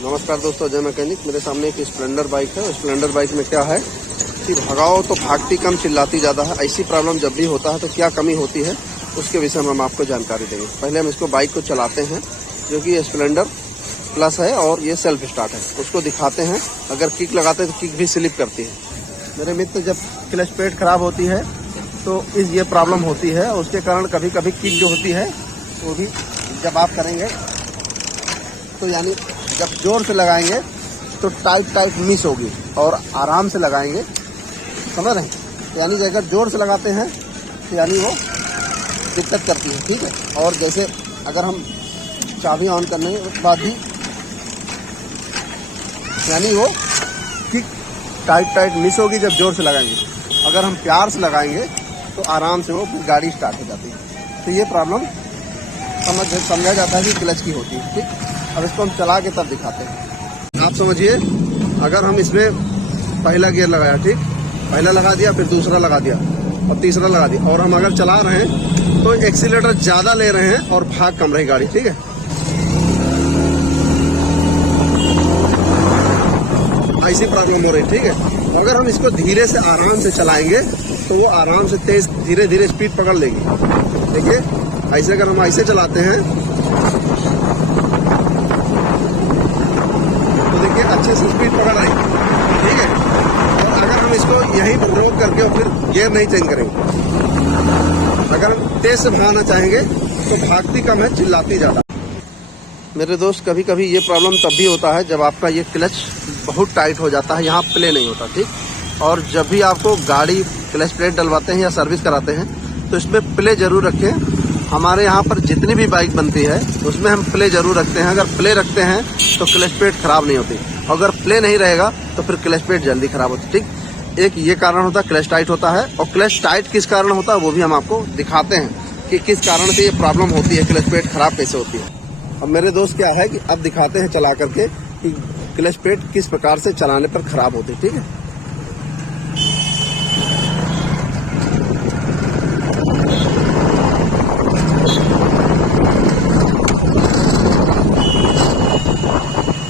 नमस्कार दोस्तों, जय मैकेनिक। मेरे सामने एक स्प्लेंडर बाइक है। स्प्लेंडर बाइक में क्या है कि भगाओ तो भागती कम, चिल्लाती ज़्यादा है। ऐसी प्रॉब्लम जब भी होता है तो क्या कमी होती है उसके विषय में हम आपको जानकारी देंगे। पहले हम इसको बाइक को चलाते हैं, जो कि स्प्लेंडर प्लस है और ये सेल्फ स्टार्ट है, उसको दिखाते हैं। अगर किक लगाते हैं तो किक भी स्लिप करती है। मेरे मित्र, जब क्लच प्लेट खराब होती है तो ये प्रॉब्लम होती है। उसके कारण कभी कभी किक जो होती है वो भी जब आप करेंगे तो यानी जब जोर से लगाएंगे तो टाइट मिस होगी, और आराम से लगाएंगे, समझ रहे हैं? यानी कि अगर जोर से लगाते हैं तो यानी वो दिक्कत करती है, ठीक है। और जैसे अगर हम चाबी ऑन करने के बाद भी यानी वो किक टाइट मिस होगी जब जोर से लगाएंगे। अगर हम प्यार से लगाएंगे तो आराम से वो गाड़ी स्टार्ट हो जाती है। तो ये प्रॉब्लम समझा जाता है कि क्लच की होती है, ठीक। अब इसको हम चला के तब दिखाते हैं। आप समझिए, अगर हम इसमें पहला गियर लगाया, ठीक, पहला लगा दिया, फिर दूसरा लगा दिया और तीसरा लगा दिया, और हम अगर चला रहे हैं तो एक्सीलेटर ज़्यादा ले रहे हैं और भाग कम रही गाड़ी, ठीक है। ऐसी प्रॉब्लम हो रही, ठीक है। अगर हम इसको धीरे से आराम से चलाएंगे तो वो आराम से तेज धीरे स्पीड पकड़ लेगी। देखिए, ऐसे अगर हम ऐसे चलाते हैं तो देखिए अच्छे से स्पीड पकड़ रही, ठीक है। और अगर हम इसको यहीं पर रोक करके और फिर गियर नहीं चेंज करेंगे, अगर हम तेज से भागना चाहेंगे तो भागती कम है, चिल्लाती ज़्यादा। मेरे दोस्त, कभी कभी ये प्रॉब्लम तब भी होता है जब आपका ये क्लच बहुत टाइट हो जाता है, यहाँ प्ले नहीं होता, ठीक। और जब भी आपको गाड़ी क्लच प्लेट डलवाते हैं या सर्विस कराते हैं तो इसमें प्ले जरूर रखें। हमारे यहाँ पर जितनी भी बाइक बनती है उसमें हम प्ले जरूर रखते हैं। अगर प्ले रखते हैं तो क्लच प्लेट खराब नहीं होती, अगर प्ले नहीं रहेगा तो फिर क्लच प्लेट जल्दी खराब होती, ठीक। एक ये कारण होता है, क्लच टाइट होता है। और क्लच टाइट किस कारण होता है वो भी हम आपको दिखाते हैं कि किस कारण से ये प्रॉब्लम होती है, क्लच प्लेट खराब कैसे होती है। अब मेरे दोस्त, क्या है कि अब दिखाते हैं चला करके कि क्लच प्लेट किस प्रकार से चलाने पर खराब होती है, ठीक है।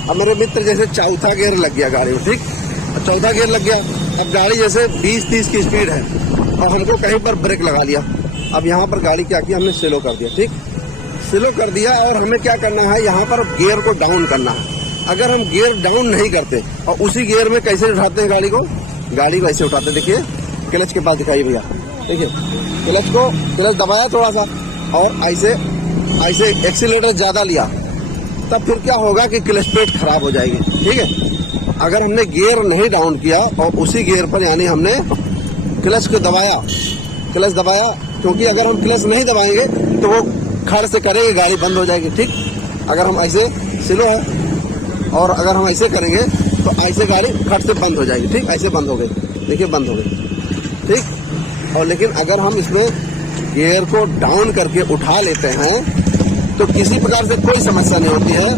अब मेरे मित्र, जैसे चौथा गियर लग गया गाड़ी में, ठीक। अब चौथा गियर लग गया, अब गाड़ी जैसे 20-30 की स्पीड है और हमको कहीं पर ब्रेक लगा लिया। अब यहाँ पर गाड़ी क्या किया, हमने स्लो कर दिया, ठीक, स्लो कर दिया। और हमें क्या करना है, यहाँ पर गियर को डाउन करना है। अगर हम गियर डाउन नहीं करते और उसी गियर में कैसे उठाते हैं गाड़ी को ऐसे उठाते, देखिए क्लच के पास दिखाइए भैया, देखिए क्लच दबाया थोड़ा सा और ऐसे एक्सीलेटर ज़्यादा लिया, तब फिर क्या होगा कि क्लच प्लेट खराब हो जाएगी, ठीक है। अगर हमने गियर नहीं डाउन किया और उसी गियर पर यानी हमने क्लच दबाया, क्योंकि अगर हम क्लच नहीं दबाएंगे तो वो खड़ से करेंगे, गाड़ी बंद हो जाएगी, ठीक। अगर हम ऐसे स्लो है और अगर हम ऐसे करेंगे तो ऐसे गाड़ी खड़ से बंद हो जाएगी, ठीक। ऐसे बंद हो गई, देखिए बंद हो गई, ठीक। और लेकिन अगर हम इसमें गियर को डाउन करके उठा लेते हैं तो किसी प्रकार से कोई समस्या नहीं होती है।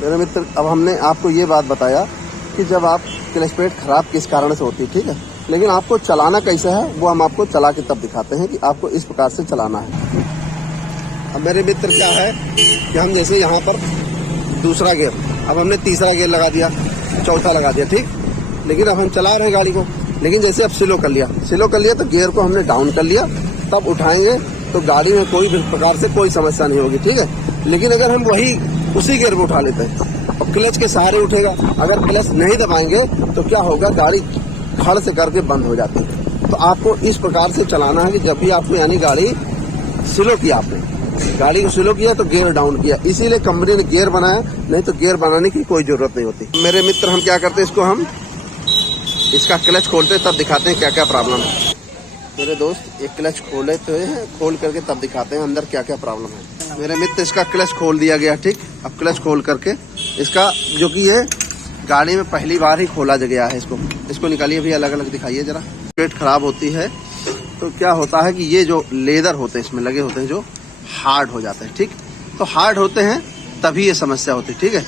मेरे मित्र, अब हमने आपको ये बात बताया कि जब आप क्लच प्लेट खराब किस कारण से होती है, ठीक है। लेकिन आपको चलाना कैसे है वो हम आपको चला के तब दिखाते हैं कि आपको इस प्रकार से चलाना है। अब मेरे मित्र, क्या है कि हम जैसे यहाँ पर दूसरा गियर, अब हमने तीसरा गियर लगा दिया, चौथा लगा दिया, ठीक। लेकिन अब हम चला रहे हैं गाड़ी को, लेकिन जैसे अब स्लो कर लिया तो गियर को हमने डाउन कर लिया, तब उठाएंगे तो गाड़ी में कोई भी प्रकार से कोई समस्या नहीं होगी, ठीक है। लेकिन अगर हम उसी गियर में उठा लेते हैं और क्लच के सहारे उठेगा, अगर क्लच नहीं दबाएंगे तो क्या होगा, गाड़ी खड़ से करके बंद हो जाती है। तो आपको इस प्रकार से चलाना है कि जब भी आपने यानी गाड़ी स्लो किया, आपने गाड़ी को स्लो किया तो गियर डाउन किया, इसीलिए कंपनी ने गियर बनाया, नहीं तो गियर बनाने की कोई जरूरत नहीं होती। मेरे मित्र, हम क्या करते हैं, इसका क्लच खोलते तब दिखाते हैं क्या क्या प्रॉब्लम है। मेरे दोस्त, एक क्लच खोल करके तब दिखाते हैं अंदर क्या क्या प्रॉब्लम है। मेरे मित्र, इसका क्लच खोल दिया गया, ठीक। अब क्लच खोल करके इसका, जो कि ये गाड़ी में पहली बार ही खोला गया है, इसको निकालिए भी, अलग अलग दिखाइए जरा। प्लेट खराब होती है तो क्या होता है कि ये जो लेदर होते हैं इसमें लगे होते हैं, जो हार्ड हो जाते हैं, ठीक। तो हार्ड होते हैं तभी ये समस्या होती है, ठीक है।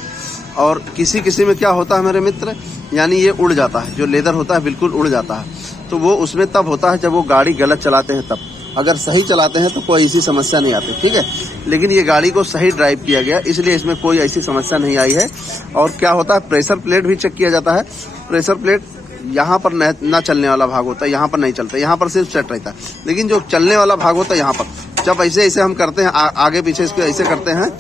और किसी में क्या होता है मेरे मित्र, यानी ये उड़ जाता है, जो लेदर होता है बिल्कुल उड़ जाता है। तो वो उसमें तब होता है जब वो गाड़ी गलत चलाते हैं तब। अगर सही चलाते हैं तो कोई ऐसी समस्या नहीं आती, ठीक है। लेकिन ये गाड़ी को सही ड्राइव किया गया, इसलिए इसमें कोई ऐसी समस्या नहीं आई है। और क्या होता है, प्रेशर प्लेट भी चेक किया जाता है। प्रेशर प्लेट यहाँ पर ना चलने वाला भाग होता है, यहाँ पर नहीं चलता, यहाँ पर सिर्फ सेट रहता है। लेकिन जो चलने वाला भाग होता है यहाँ पर, जब ऐसे हम करते हैं आगे पीछे इसको ऐसे करते हैं,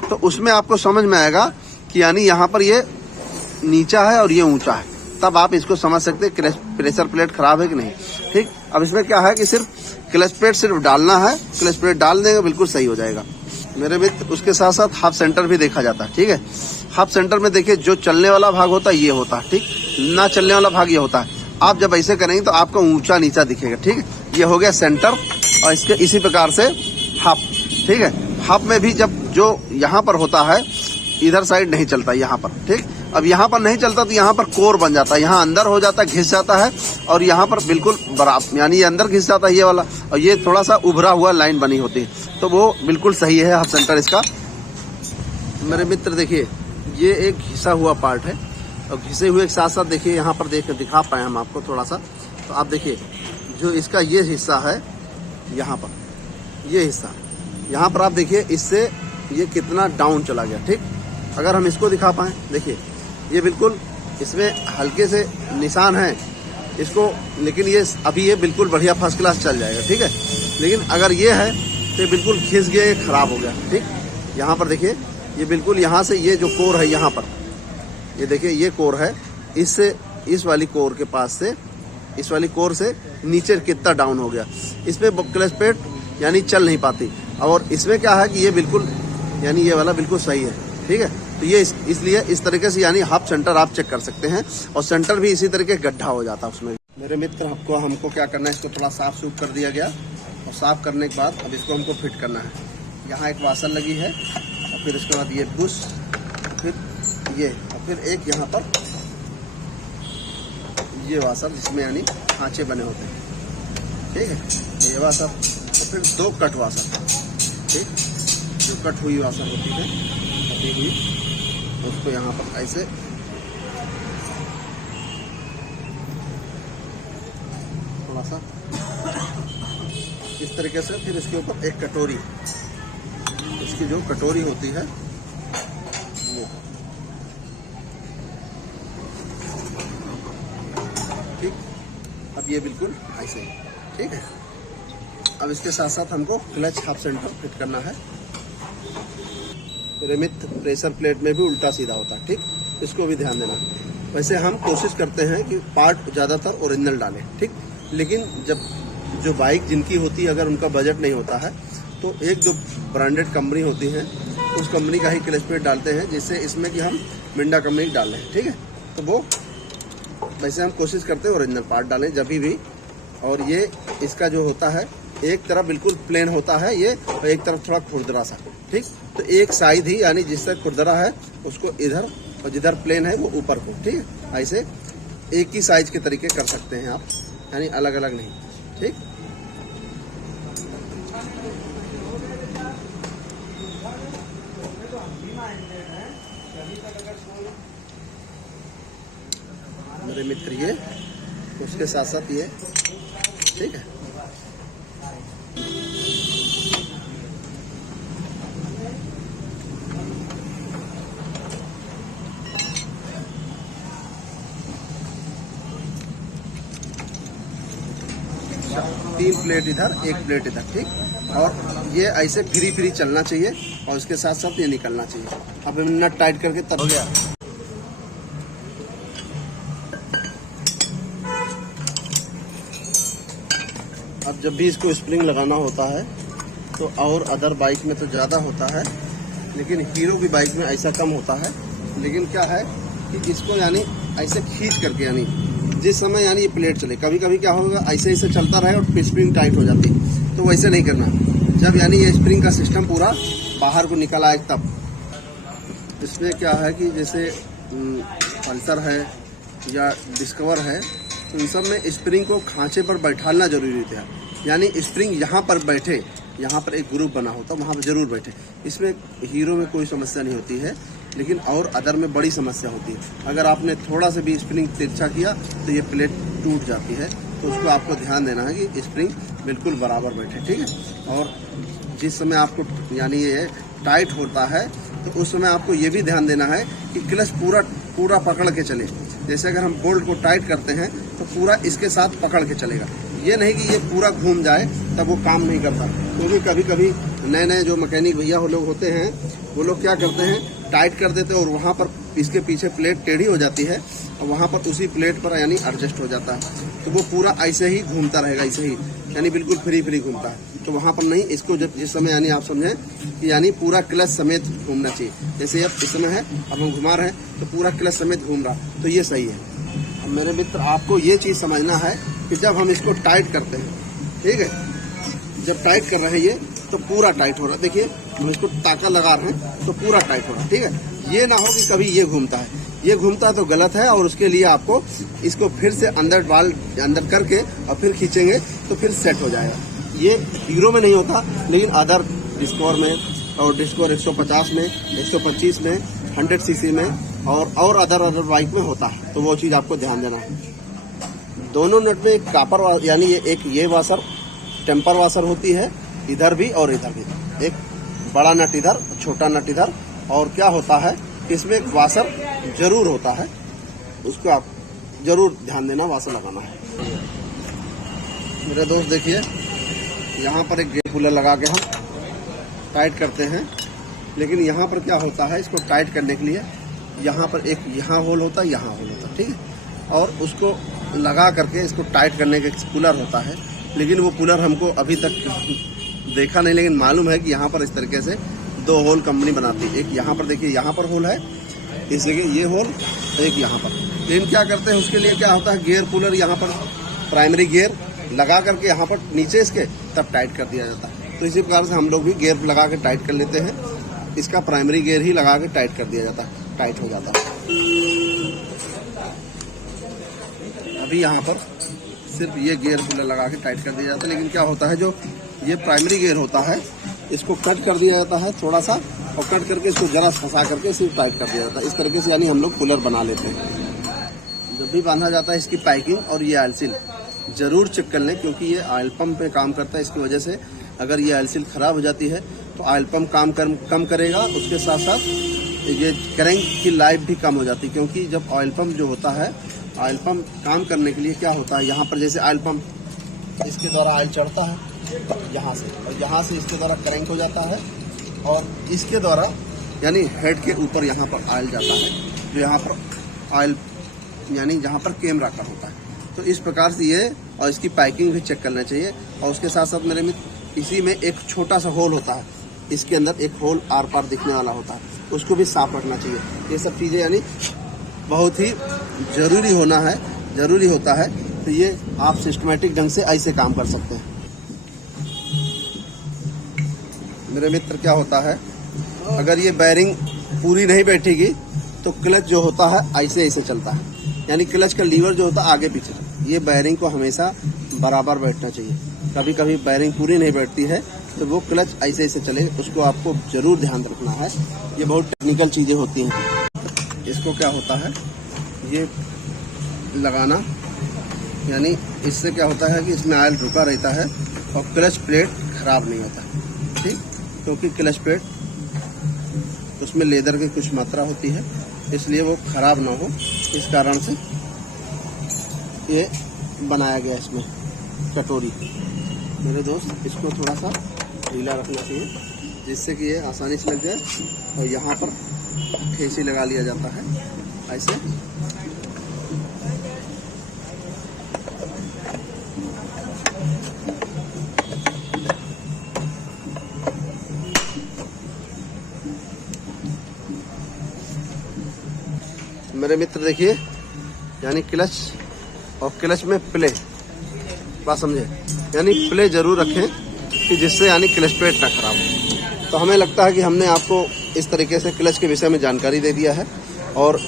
तो उसमें आपको समझ में आएगा कि यानी यहाँ पर ये नीचा है और ये ऊंचा है, तब आप इसको समझ सकते हैं प्रेशर प्लेट खराब है कि नहीं, ठीक। अब इसमें क्या है कि सिर्फ क्लच प्लेट सिर्फ डालना है, क्लच प्लेट डाल देंगे बिल्कुल सही हो जाएगा मेरे मित्र। उसके साथ साथ हाफ सेंटर भी देखा जाता है, ठीक है। हाफ सेंटर में देखिए, जो चलने वाला भाग होता है ये होता है, ठीक, ना चलने वाला भाग ये होता है। आप जब ऐसे करेंगे तो आपको ऊंचा नीचा दिखेगा, ठीक है। ये हो गया सेंटर, और इसके इसी प्रकार से हाफ, ठीक है। हाफ में भी जब जो यहाँ पर होता है, इधर साइड नहीं चलता यहाँ पर, ठीक। अब यहाँ पर नहीं चलता तो यहाँ पर कोर बन जाता है, यहाँ अंदर हो जाता है, घिस जाता है, और यहाँ पर बिल्कुल बराबर यानी ये अंदर घिस जाता है ये वाला, और ये थोड़ा सा उभरा हुआ लाइन बनी होती है, तो वो बिल्कुल सही है हाफ सेंटर इसका मेरे मित्र। देखिए ये एक घिसा हुआ पार्ट है, और घिसे हुए के साथ साथ देखिए यहाँ पर दिखा पाए हम आपको थोड़ा सा, तो आप देखिए जो इसका ये हिस्सा है, यहाँ पर ये हिस्सा, यहाँ पर आप देखिए इससे ये कितना डाउन चला गया, ठीक। अगर हम इसको दिखा पाएँ, देखिए ये बिल्कुल इसमें हल्के से निशान हैं इसको, लेकिन ये अभी ये बिल्कुल बढ़िया फर्स्ट क्लास चल जाएगा, ठीक है। लेकिन अगर ये है तो बिल्कुल घिस गया, ये खराब हो गया, ठीक। यहाँ पर देखिए ये बिल्कुल यहाँ से ये जो कोर है यहाँ पर, ये देखिए ये कोर है, इससे इस वाली कोर के पास से इस वाली कोर से नीचे कितना डाउन हो गया, इसमें क्लच प्लेट यानी चल नहीं पाती। और इसमें क्या है कि ये बिल्कुल यानी ये वाला बिल्कुल सही है, ठीक है। तो ये इसलिए इस तरीके से यानी हाफ सेंटर आप चेक कर सकते हैं, और सेंटर भी इसी तरीके गड्ढा हो जाता है उसमें मेरे मित्र। हमको क्या करना है, इसको थोड़ा साफ सूफ कर दिया गया, और साफ करने के बाद अब इसको हमको फिट करना है। यहाँ एक वाशर लगी है, और फिर उसके बाद ये बुश, फिर ये, और फिर एक यहाँ पर ये वाशर जिसमें यानी खांचे बने होते हैं, ठीक है। ये वाशर, और फिर 2 कट वाशर, ठीक, जो कट हुई वाशर होती है, कटी हुई, उसको यहाँ पर ऐसे थोड़ा सा इस तरीके से, फिर इसके ऊपर एक कटोरी, इसकी जो कटोरी होती है वो, ठीक। अब ये बिल्कुल ऐसे, ठीक है। अब इसके साथ साथ हमको क्लच हाफ सेंटर फिट करना है मेरे मित्र। प्रेशर प्लेट में भी उल्टा सीधा होता है, ठीक, इसको भी ध्यान देना। वैसे हम कोशिश करते हैं कि पार्ट ज़्यादातर ओरिजिनल डालें, ठीक। लेकिन जब जो बाइक जिनकी होती है, अगर उनका बजट नहीं होता है, तो एक जो ब्रांडेड कंपनी होती है उस कंपनी का ही क्लच प्लेट डालते हैं, जिससे इसमें कि हम मिंडा कंपनी डाल रहे हैं, ठीक है। तो वो वैसे हम कोशिश करते हैं ओरिजिनल पार्ट डालें जब भी। और ये इसका जो होता है, एक तरफ बिल्कुल प्लेन होता है ये, और एक तरफ थोड़ा खुरदरा सा, ठीक। तो एक साइड ही यानी जिससे खुरदरा है उसको इधर, और जिधर प्लेन है वो ऊपर को, ठीक है। ऐसे एक ही साइज के तरीके कर सकते हैं आप, यानी अलग अलग नहीं, ठीक। मेरे मित्र ये, उसके साथ साथ ये, ठीक है। तीन प्लेट इधर, एक प्लेट इधर, ठीक। और ये ऐसे फ्री चलना चाहिए, और उसके साथ साथ ये निकलना चाहिए। अब नट टाइट करके तब हो गया। अब जब भी इसको स्प्रिंग लगाना होता है तो, और अदर बाइक में तो ज़्यादा होता है, लेकिन हीरो की बाइक में ऐसा कम होता है। लेकिन क्या है कि इसको यानी ऐसे खींच करके, यानी जिस समय यानी ये प्लेट चले, कभी कभी क्या होगा ऐसे ऐसे चलता रहे और स्प्रिंग टाइट हो जाती है, तो वैसे नहीं करना। जब यानी ये स्प्रिंग का सिस्टम पूरा बाहर को निकल आए तब। इसमें क्या है कि जैसे पल्सर है या डिस्कवर है, तो इन सब में स्प्रिंग को खांचे पर बैठाना जरूरी होता है, यानी स्प्रिंग यहाँ पर बैठे, यहाँ पर एक ग्रुप बना होता है वहाँ पर जरूर बैठे। इसमें हीरो में कोई समस्या नहीं होती है, लेकिन और अदर में बड़ी समस्या होती है। अगर आपने थोड़ा सा भी स्प्रिंग तिरछा किया तो ये प्लेट टूट जाती है, तो उसको आपको ध्यान देना है कि स्प्रिंग बिल्कुल बराबर बैठे, ठीक है। और जिस समय आपको यानी ये टाइट होता है तो उस समय आपको ये भी ध्यान देना है कि क्लच पूरा पकड़ के चले। जैसे अगर हम बोल्ट को टाइट करते हैं तो पूरा इसके साथ पकड़ के चलेगा, ये नहीं कि ये पूरा घूम जाए तब वो काम नहीं करता। क्योंकि कभी कभी नए जो मैकेनिक भैया वो लोग होते हैं वो लोग क्या करते हैं, टाइट कर देते हैं और वहाँ पर इसके पीछे प्लेट टेढ़ी हो जाती है और वहाँ पर उसी प्लेट पर यानी एडजस्ट हो जाता है, तो वो पूरा ऐसे ही घूमता रहेगा, ऐसे ही यानी बिल्कुल फ्री घूमता है। तो वहाँ पर नहीं, इसको जब जिस समय यानी आप समझें कि यानी पूरा क्लच समेत घूमना चाहिए। जैसे अब इस समय है, अब हम घुमा रहे हैं तो पूरा क्लच समेत घूम रहा, तो ये सही है। अब मेरे मित्र आपको ये चीज़ समझना है कि जब हम इसको टाइट करते हैं, ठीक है, जब टाइट कर रहे हैं ये तो पूरा टाइट हो रहा है। देखिए हम इसको ताका लगा रहे हैं तो पूरा टाइट हो रहा है, ठीक है। ये ना हो कि कभी ये घूमता है, ये घूमता है तो गलत है, और उसके लिए आपको इसको फिर से अंदर करके और फिर खींचेंगे तो फिर सेट हो जाएगा। ये हीरो में नहीं होता, लेकिन अदर डिस्कवर में और डिस्कवर 150 में, 125 में, 100 सीसी में और अदर बाइक में होता है, तो वो चीज़ आपको ध्यान देना है। दोनों नट में एक कापर यानी ये वाशर टेम्पर वाशर होती है, इधर भी और इधर भी, एक बड़ा नट इधर, छोटा नट इधर। और क्या होता है, इसमें एक वाशर जरूर होता है, उसको आप जरूर ध्यान देना, वाशर लगाना है। मेरे दोस्त देखिए यहाँ पर एक गेयर पुलर लगा के हम टाइट करते हैं, लेकिन यहाँ पर क्या होता है, इसको टाइट करने के लिए यहाँ पर एक यहाँ होल होता है, यहाँ होल होता है, ठीक है। और उसको लगा करके इसको टाइट करने का एक पुलर होता है, लेकिन वो पुलर हमको अभी तक देखा नहीं, लेकिन मालूम है कि यहाँ पर इस तरीके से 2 होल कंपनी बनाती है। एक यहाँ पर देखिए, यहाँ पर होल है, इस जगह ये होल, एक यहाँ पर। लेकिन क्या करते हैं, उसके लिए क्या होता है, गियर पुलर यहाँ पर प्राइमरी गियर लगा करके यहाँ पर नीचे इसके तब टाइट कर दिया जाता है। तो इसी प्रकार से हम लोग भी गियर लगा के टाइट कर लेते हैं, इसका प्राइमरी गियर ही लगा के टाइट कर दिया जाता है, टाइट हो जाता है। अभी यहाँ पर सिर्फ ये गियर पुलर लगा के टाइट कर दिया जाता है, लेकिन क्या होता है, जो ये प्राइमरी गियर होता है इसको कट कर दिया जाता है थोड़ा सा, और कट करके इसको जरा फंसा करके इसे टाइट कर दिया जाता है। इस तरीके से यानी हम लोग पुलर बना लेते हैं। जब भी बांधा जाता है इसकी पैकिंग और ये ऑयल सील जरूर चेक कर लें, क्योंकि ये ऑयल पंप पे काम करता है। इसकी वजह से अगर ये ऑयल सील खराब हो जाती है तो ऑयल पंप काम कम करेगा, उसके साथ साथ ये क्रैंक की लाइफ भी कम हो जाती है। क्योंकि जब ऑयल पंप जो होता है, ऑयल पंप काम करने के लिए क्या होता है, यहाँ पर जैसे ऑयल पंप इसके द्वारा ऑयल चढ़ता है यहाँ से, और यहाँ से इसके द्वारा क्रैंक हो जाता है, और इसके द्वारा यानी हेड के ऊपर यहाँ पर ऑयल जाता है, जो यहाँ पर ऑयल यानी जहाँ पर कैमरा का होता है। तो इस प्रकार से ये और इसकी पैकिंग भी चेक करना चाहिए। और उसके साथ साथ मेरे मित्र इसी में एक छोटा सा होल होता है, इसके अंदर एक होल आर पार दिखने वाला होता है, उसको भी साफ रखना चाहिए। ये सब चीज़ें यानी बहुत ही ज़रूरी होता है। तो ये आप सिस्टमेटिक ढंग से ऐसे काम कर सकते हैं। मेरे मित्र क्या होता है, अगर ये बैरिंग पूरी नहीं बैठेगी तो क्लच जो होता है ऐसे चलता है, यानी क्लच का लीवर जो होता है आगे पीछे, ये बैरिंग को हमेशा बराबर बैठना चाहिए। कभी कभी बैरिंग पूरी नहीं बैठती है तो वो क्लच ऐसे चले, उसको आपको जरूर ध्यान रखना है। ये बहुत टेक्निकल चीज़ें होती हैं। इसको क्या होता है, ये लगाना, यानी इससे क्या होता है कि इसमें ऑयल रुका रहता है और क्लच प्लेट खराब नहीं होता, ठीक। क्योंकि क्लच प्लेट उसमें लेदर की कुछ मात्रा होती है, इसलिए वो खराब ना हो, इस कारण से ये बनाया गया इसमें कटोरी। मेरे दोस्त इसको थोड़ा सा ढीला रखना चाहिए, जिससे कि ये आसानी से लग जाए। और यहाँ पर ठेसी लगा लिया जाता है ऐसे। मेरे मित्र देखिए, यानी क्लच और क्लच में प्ले, बात समझे, यानी प्ले जरूर रखें कि जिससे यानी क्लच प्लेट ना खराब हो। तो हमें लगता है कि हमने आपको इस तरीके से क्लच के विषय में जानकारी दे दिया है, और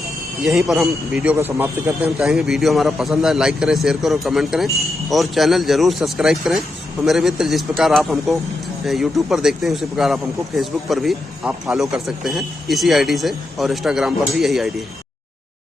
यहीं पर हम वीडियो को समाप्त करते हैं। हम चाहेंगे वीडियो हमारा पसंद आए, लाइक करें, शेयर करें, कमेंट करें, और चैनल जरूर सब्सक्राइब करें। और मेरे मित्र, जिस प्रकार आप हमको यूट्यूब पर देखते हैं उसी प्रकार आप हमको फेसबुक पर भी आप फॉलो कर सकते हैं इसी आईडी से, और इंस्टाग्राम पर भी यही आईडी है।